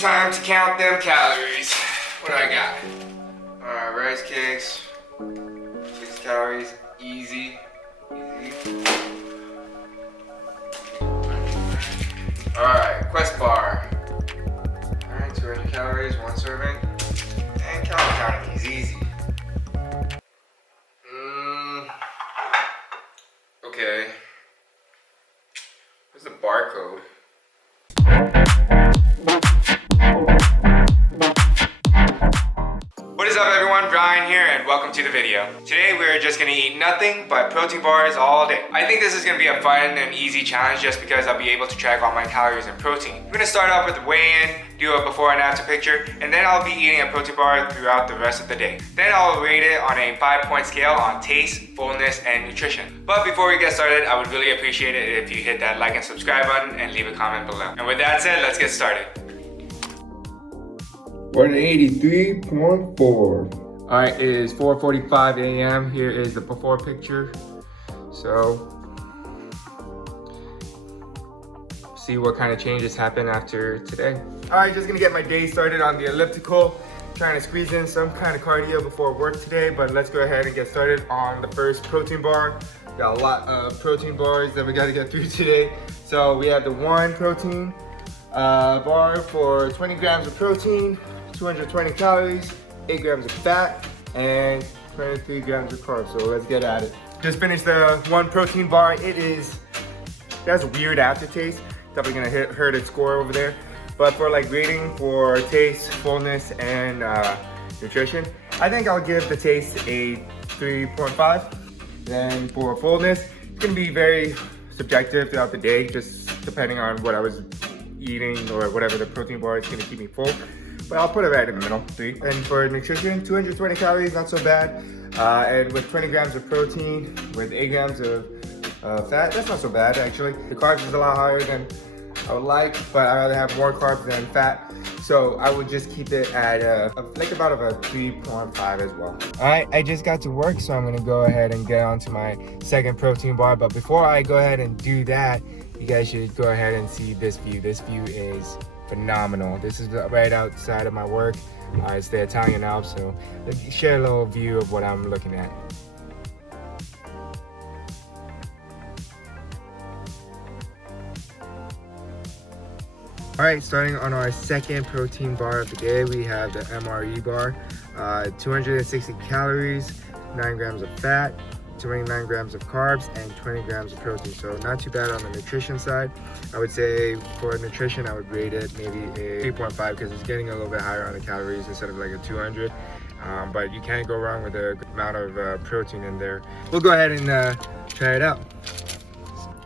Time to count them calories. What do I got? Alright, rice cakes. 6 calories. Easy. Alright, Quest bar. Alright, 200 calories, 1 serving. And calorie counting is easy. Okay. Where's the barcode? What is up everyone, Brian here and welcome to the video. Today we're just gonna eat nothing but protein bars all day. I think this is gonna be a fun and easy challenge just because I'll be able to track all my calories and protein. I'm gonna start off with the weigh-in, do a before and after picture, and then I'll be eating a protein bar throughout the rest of the day. Then I'll rate it on a 5-point scale on taste, fullness, and nutrition. But before we get started, I would really appreciate it if you hit that like and subscribe button and leave a comment below. And with that said, let's get started. 183.4. Alright, it is 4:45 a.m. Here is the before picture. So, see what kind of changes happen after today. Alright, just gonna get my day started on the elliptical. Trying to squeeze in some kind of cardio before work today, but let's go ahead and get started on the first protein bar. Got a lot of protein bars that we gotta get through today. So we have the 1 protein bar for 20 grams of protein, 220 calories, 8 grams of fat, and 23 grams of carbs. So let's get at it. Just finished the 1 protein bar. It has a weird aftertaste. Definitely gonna hurt its score over there. But for like rating for taste, fullness, and nutrition, I think I'll give the taste a 3.5. Then for fullness, it's gonna be very subjective throughout the day, just depending on what I was eating or whatever the protein bar is gonna keep me full. But I'll put it right in the middle, 3. And for nutrition, 220 calories, not so bad. And with 20 grams of protein, with 8 grams of fat, that's not so bad actually. The carbs is a lot higher than I would like, but I'd rather have more carbs than fat. So I would just keep it at like about a 3.5 as well. All right, I just got to work, so I'm gonna go ahead and get on to my second protein bar. But before I go ahead and do that, you guys should go ahead and see this view. This view is phenomenal. This is right outside of my work. It's the Italian Alps, so let's share a little view of what I'm looking at. All right, starting on our second protein bar of the day, we have the MRE bar. 260 calories, 9 grams of fat, 29 grams of carbs, and 20 grams of protein. So not too bad on the nutrition side. I would say for nutrition, I would rate it maybe a 3.5 because it's getting a little bit higher on the calories instead of like a 200. But you can't go wrong with the amount of protein in there. We'll go ahead and try it out.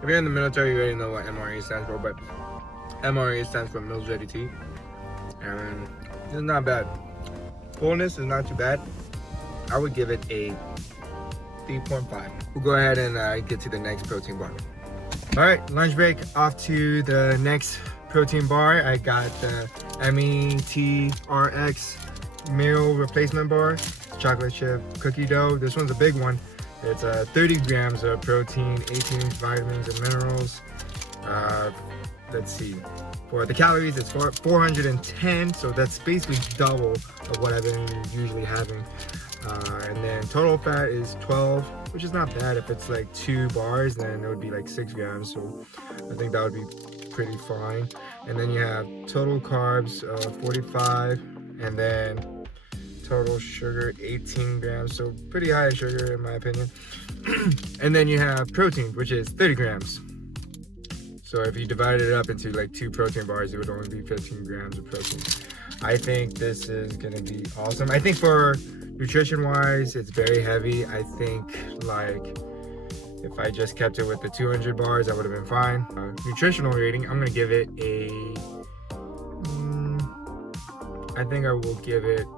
If you're in the military, you already know what MRE stands for, but MRE stands for Meals Ready to Eat. And it's not bad. Fullness is not too bad. I would give it a 3.5. We'll go ahead and get to the next protein bar. All right, lunch break, off to the next protein bar. I got the METRX meal replacement bar, chocolate chip cookie dough. This one's a big one. It's 30 grams of protein, 18 vitamins and minerals. Let's see. For the calories, it's 410, so that's basically double of what I've been usually having. And then total fat is 12, which is not bad. If it's like 2 bars, then it would be like 6 grams. So I think that would be pretty fine. And then you have total carbs of 45, and then total sugar 18 grams. So pretty high sugar in my opinion. And then you have protein, which is 30 grams. So if you divided it up into like 2 protein bars, it would only be 15 grams of protein. I think this is gonna be awesome. I think for nutrition wise, it's very heavy. I think like if I just kept it with the 200 bars, I would have been fine. Nutritional rating, I'm gonna give it a, I think I will give it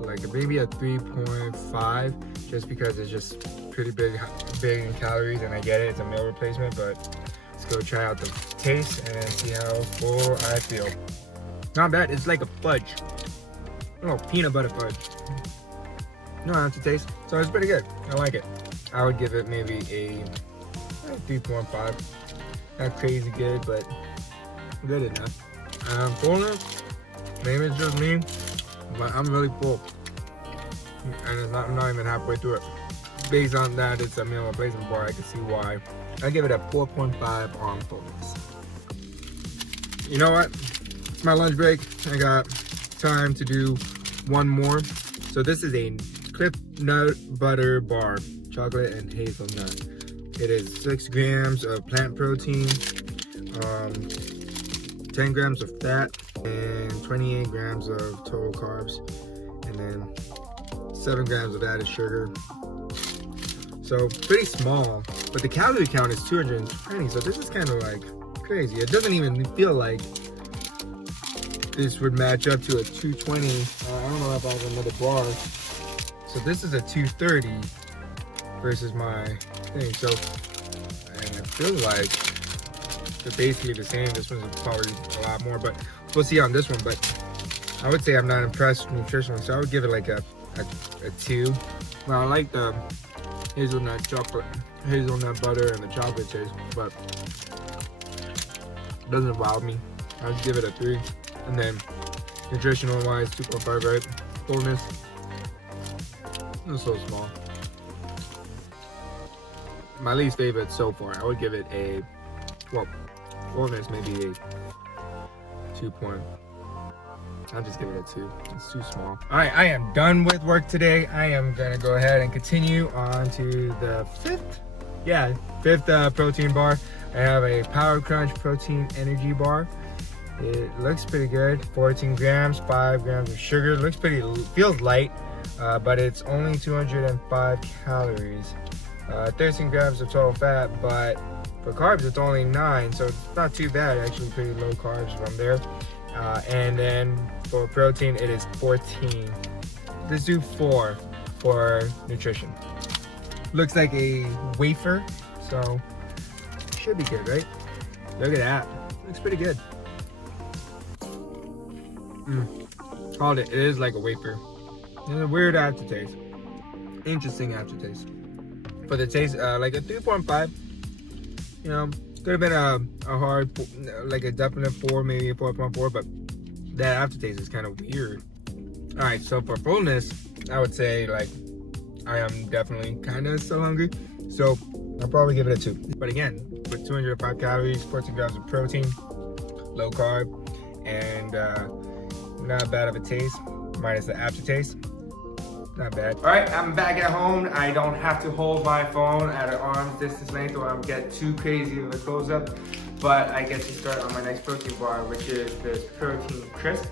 like maybe a 3.5, just because it's just pretty big in calories, and I get it, it's a meal replacement, but let's go try out the taste and see how full I feel. Not bad, it's like a fudge. Oh, peanut butter fudge. No aftertaste, so it's pretty good. I like it. I would give it maybe a 3.5. Not crazy good, but good enough. Fullness, maybe it's just me, but I'm really full. And I'm not even halfway through it. Based on that, it's a meal replacement bar. I can see why. I give it a 4.5 on fullness. You know what? It's my lunch break. I got time to do one more. So this is a Clif Nut Butter Bar, chocolate and hazelnut. It is 6 grams of plant protein, 10 grams of fat, and 28 grams of total carbs, and then 7 grams of added sugar. So pretty small, but the calorie count is 220, so this is kind of like crazy. It doesn't even feel like this would match up to a 220. I don't know if I have another bar. So this is a 230 versus my thing. So I feel like they're basically the same. This one's probably a lot more, but we'll see on this one. But I would say I'm not impressed nutritionally, so I would give it like a 2. Well, I like the hazelnut chocolate, hazelnut butter, and the chocolate taste, but it doesn't wow me. I would give it a 3. And then nutritional wise, 2.5, right? Fullness, it's so small. My least favorite so far. I would give it a, well, fullness maybe a 2 point. I'll just give it a 2. It's too small. All right, I am done with work today. I am gonna go ahead and continue on to the fifth protein bar. I have a Power Crunch Protein Energy Bar. It looks pretty good. 14 grams, 5 grams of sugar. It looks pretty, feels light, but it's only 205 calories. 13 grams of total fat, but for carbs it's only 9, so it's not too bad. Actually, pretty low carbs from there. And then for protein, it is 14. Let's do 4 for nutrition. Looks like a wafer, so should be good, right? Look at that. Looks pretty good. Called it. It is like a wafer. It's a weird aftertaste. Interesting aftertaste. For the taste, like a 3.5. You know, could have been a hard, like a definite 4, maybe a 4.4, but that aftertaste is kind of weird. All right, so for fullness, I would say like I am definitely kind of still hungry, so I'll probably give it a 2. But again, with 205 calories, 14 grams of protein, low carb, and not bad of a taste, minus the aftertaste. Not bad. All right, I'm back at home. I don't have to hold my phone at an arm's distance length or I'll get too crazy of a close-up. But I get to start on my next protein bar, which is this Protein Crisp.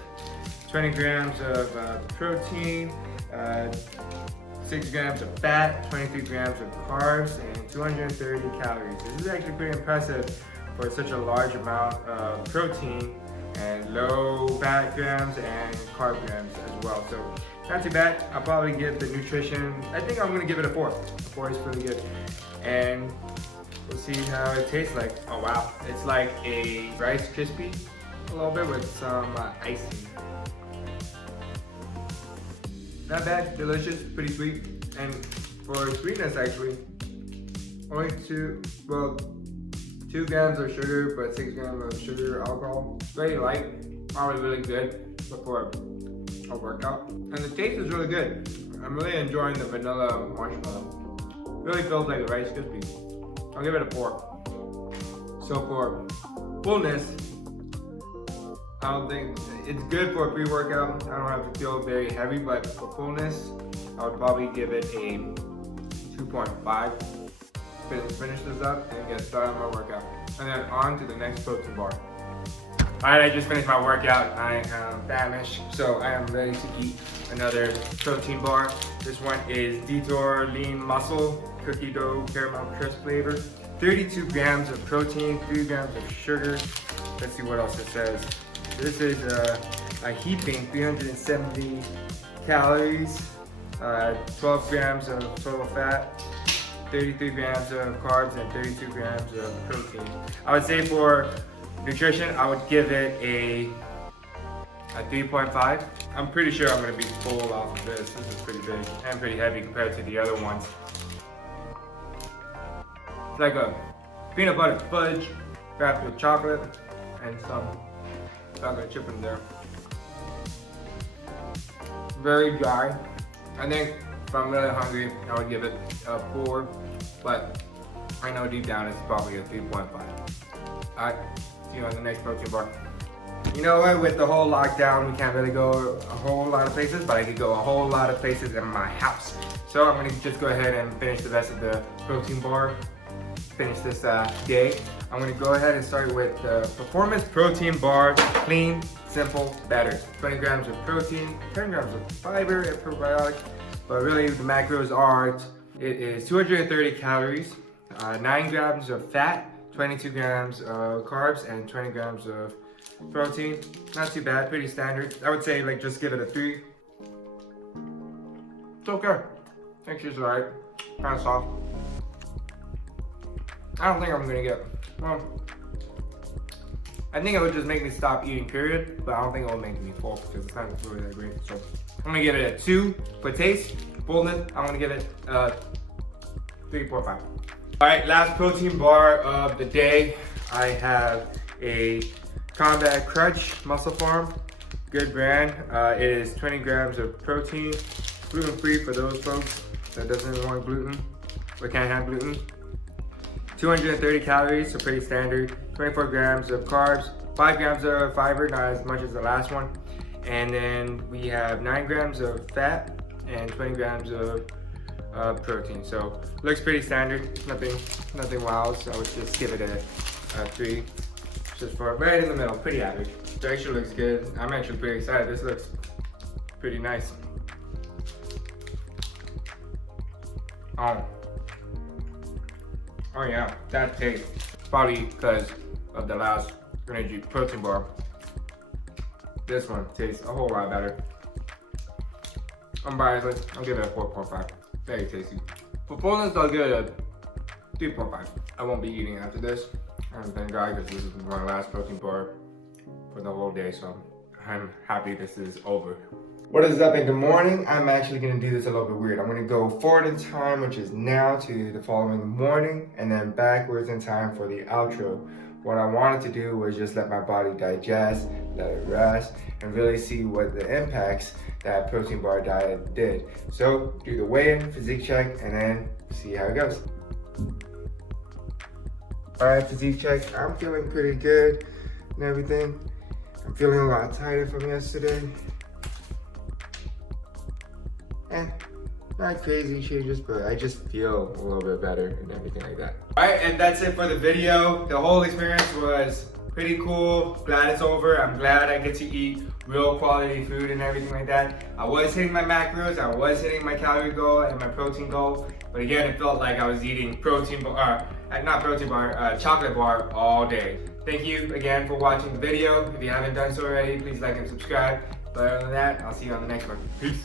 20 grams of protein, 6 grams of fat, 23 grams of carbs, and 230 calories. This is actually pretty impressive for such a large amount of protein and low fat grams and carb grams as well. So not too bad. I'll probably give the nutrition, I think I'm gonna give it a 4. A 4 is pretty good. And we'll see how it tastes like. Oh wow, it's like a Rice Krispie, a little bit with some icing. Not bad, delicious, pretty sweet. And for sweetness actually, only 2 grams of sugar, but 6 grams of sugar alcohol. Very light, probably really good before a workout. And the taste is really good. I'm really enjoying the vanilla marshmallow. Really feels like a Rice Krispie. I'll give it a 4. So for fullness, I don't think it's good for a pre-workout. I don't have to feel very heavy, but for fullness, I would probably give it a 2.5. Finish this up and get started on my workout. And then on to the next protein bar. Alright, I just finished my workout. I am famished, so I am ready to eat another protein bar. This one is Detour Lean Muscle Cookie Dough Caramel Crisp flavor. 32 grams of protein, 3 grams of sugar. Let's see what else it says. This is a heaping 370 calories, 12 grams of total fat, 33 grams of carbs, and 32 grams of protein. I would say for nutrition, I would give it a 3.5. I'm pretty sure I'm gonna be full off of this. This is pretty big and pretty heavy compared to the other ones. It's like a peanut butter fudge wrapped with chocolate and some Got a chip in there. Very dry. I think if I'm really hungry, I would give it a 4, but I know deep down it's probably a 3.5. Alright, see you on the next protein bar. You know what, with the whole lockdown, we can't really go a whole lot of places, but I could go a whole lot of places in my house. So I'm gonna just go ahead and finish the rest of the protein bar, finish this day. I'm gonna go ahead and start with the Performance Protein Bar Clean Simple Better. 20 grams of protein, 10 grams of fiber and probiotics, but really the macros are, it is 230 calories, 9 grams of fat, 22 grams of carbs, and 20 grams of protein. Not too bad, pretty standard. I would say like just give it a 3. It's okay. Texture's alright, kind of soft. I don't think I'm gonna get, well, I think it would just make me stop eating, period, but I don't think it will make me full because it's not really that great. So I'm gonna give it a 2 for taste. Fullness, I'm gonna give it 3, 4, 5. All right, last protein bar of the day. I have a Combat Crunch Muscle Farm, good brand. It is 20 grams of protein, gluten-free for those folks that doesn't want gluten or can't have gluten. 230 calories, so pretty standard. 24 grams of carbs, 5 grams of fiber, not as much as the last one. And then we have 9 grams of fat and 20 grams of protein. So looks pretty standard, nothing wild. So I would just give it a 3, just for right in the middle, pretty average. The texture looks good. I'm actually pretty excited. This looks pretty nice. Oh yeah, that tastes. Probably because of the last energy protein bar. This one tastes a whole lot better. Unbiasedly, I'll give it a 4.5. Very tasty. For fullness, I'll give it a 3.5. I won't be eating after this. And thank God, because this is my last protein bar for the whole day, so I'm happy this is over. What is up in the morning? I'm actually gonna do this a little bit weird. I'm gonna go forward in time, which is now, to the following morning, and then backwards in time for the outro. What I wanted to do was just let my body digest, let it rest, and really see what the impacts that protein bar diet did. So do the weigh-in, physique check, and then see how it goes. All right, physique check. I'm feeling pretty good and everything. I'm feeling a lot tighter from yesterday. Not crazy changes, but I just feel a little bit better and everything like that. All right, and that's it for the video. The whole experience was pretty cool. Glad it's over. I'm glad I get to eat real quality food and everything like that. I was hitting my macros, I was hitting my calorie goal and my protein goal, but again, it felt like I was eating chocolate bar all day. Thank you again for watching the video. If you haven't done so already, please like and subscribe. But other than that, I'll see you on the next one. Peace.